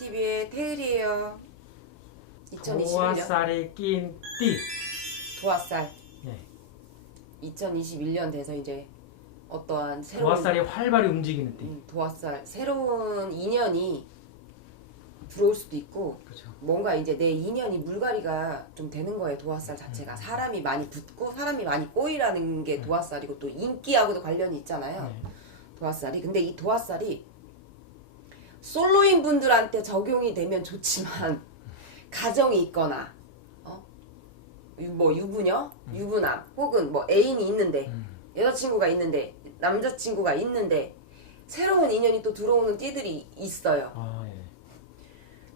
TV의 태일이에요. 2021년 도화살이 낀 띠. 도화살. 예. 2021년 돼서 이제 어떠한 새로운 도화살이 활발히 움직이는 띠. 음, 도화살 새로운 인연이 들어올 수도 있고 그렇죠. 뭔가 이제 내 인연이 물갈이가 좀 되는 거예요 도화살 음. 자체가 사람이 많이 붙고 사람이 많이 꼬이라는 게 도화살이고 또 인기하고도 관련이 있잖아요 네. 도화살이 근데 이 도화살이 솔로인 분들한테 적용이 되면 좋지만 가정이 있거나 어? 유- 뭐 유부녀 유부남 혹은 뭐 애인이 있는데 음. 여자친구가 있는데 남자친구가 있는데 새로운 인연이 또 들어오는 띠들이 있어요 아 예.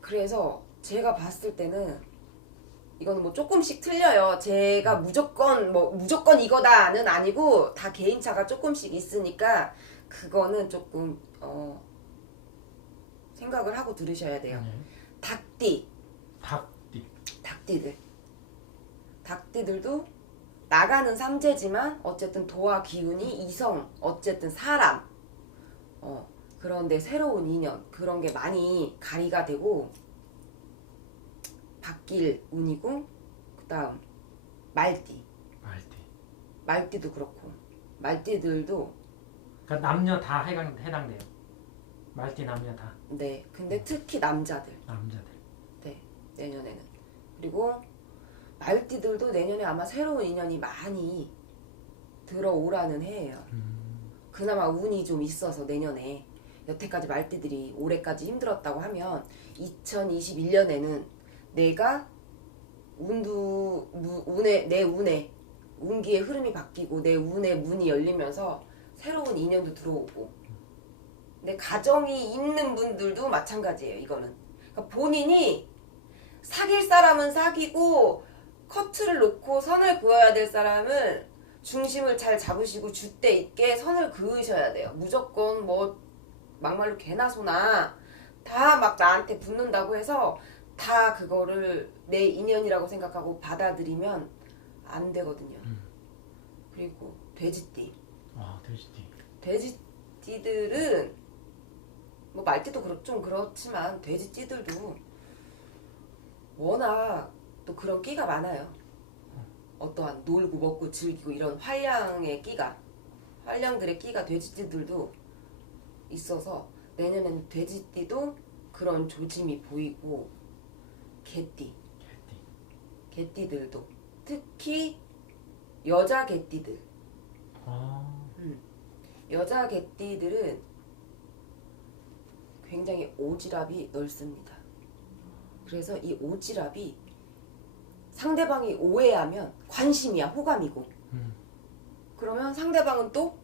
그래서 제가 봤을 때는 이건 뭐 조금씩 틀려요. 제가 무조건 뭐 무조건 이거다는 아니고 다 개인차가 조금씩 있으니까 그거는 조금 어 생각을 하고 들으셔야 돼요. 네. 닭띠, 닭띠. 닭띠들. 닭띠들도 나가는 삼재지만 어쨌든 도화 기운이 이성, 어쨌든 사람. 어, 그런데 새로운 인연 그런 게 많이 가리가 되고 바뀔 운이고 그다음 말띠. 말띠. 말띠도 그렇고 말띠들도 그러니까 남녀 다 해당 해당돼요. 말띠 남녀 다 네. 근데 특히 남자들 남자들. 네, 내년에는. 그리고 말띠들도 내년에 아마 새로운 인연이 많이 들어오라는 해예요. 음. 그나마 운이 좀 있어서 내년에 여태까지 말띠들이 올해까지 힘들었다고 하면 2021년에는 내가 운도 무- 운의 내 운에 운기의 흐름이 바뀌고 내 운의 문이 열리면서 새로운 인연도 들어오고 내 가정이 있는 분들도 마찬가지예요. 이거는 그러니까 본인이 사귈 사람은 사귀고 커트를 놓고 선을 그어야 될 사람은 중심을 잘 잡으시고 줏대 있게 선을 그으셔야 돼요. 무조건 뭐 막말로 개나 소나 다 막 나한테 붙는다고 해서 다 그거를 내 인연이라고 생각하고 받아들이면 안 되거든요. 음. 그리고 돼지띠. 와 돼지띠. 돼지띠들은 뭐 말띠도 그렇, 좀 그렇지만 돼지띠들도 워낙 또 그런 끼가 많아요. 어떠한 놀고 먹고 즐기고 이런 활량의 끼가 활량들의 끼가 돼지띠들도 있어서 내년에는 돼지띠도 그런 조짐이 보이고 개띠 개띠. 개띠들도 특히 여자 개띠들 아. 여자 개띠들은 굉장히 오지랖이 넓습니다. 그래서 이 오지랖이 상대방이 오해하면 관심이야 호감이고 음. 그러면 상대방은 또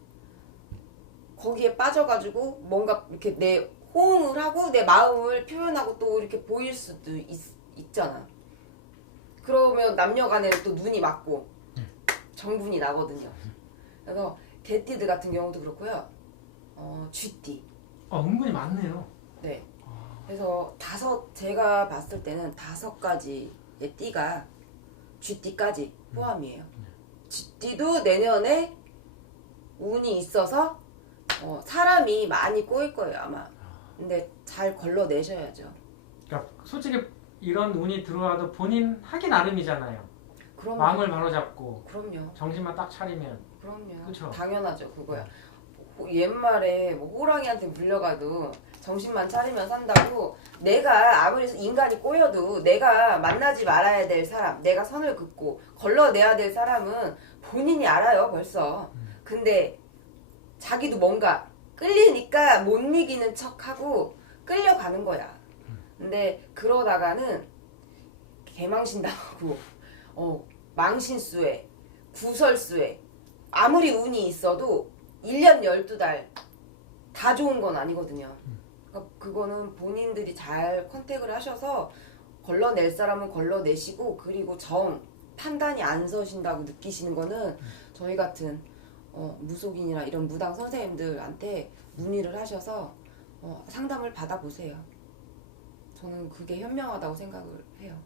거기에 빠져가지고 뭔가 이렇게 내 호응을 하고 내 마음을 표현하고 또 이렇게 보일 수도 있, 있잖아. 그러면 남녀간에 또 눈이 맞고 정분이 나거든요. 그래서 개띠들 같은 경우도 그렇고요. 어, 쥐띠. 아 은근히 많네요. 네. 아. 그래서 다섯 제가 봤을 때는 다섯 가지의 띠가 쥐띠까지 포함이에요. 쥐띠도 내년에 운이 있어서 어, 사람이 많이 꼬일 거예요 아마. 근데 잘 걸러내셔야죠. 그러니까 솔직히 이런 운이 들어와도 본인 하기 나름이잖아요. 그럼요. 마음을 바로잡고 그럼요. 정신만 딱 차리면 그럼요. 그쵸. 당연하죠 그거야. 호- 옛말에 뭐 호랑이한테 물려가도 정신만 차리면 산다고 내가 아무리 인간이 꼬여도 내가 만나지 말아야 될 사람 내가 선을 긋고 걸러내야 될 사람은 본인이 알아요 벌써. 근데 자기도 뭔가 끌리니까 못 이기는 척하고 끌려가는 거야. 근데 그러다가는 개망신 당하고 어 망신수에 구설수에 아무리 운이 있어도 1년 12달 다 좋은 건 아니거든요. 그러니까 그거는 본인들이 잘 컨택을 하셔서 걸러낼 사람은 걸러내시고 그리고 정 판단이 안 서신다고 느끼시는 거는 저희 같은 어, 무속인이나 이런 무당 선생님들한테 문의를 하셔서 어, 상담을 받아보세요. 저는 그게 현명하다고 생각을 해요.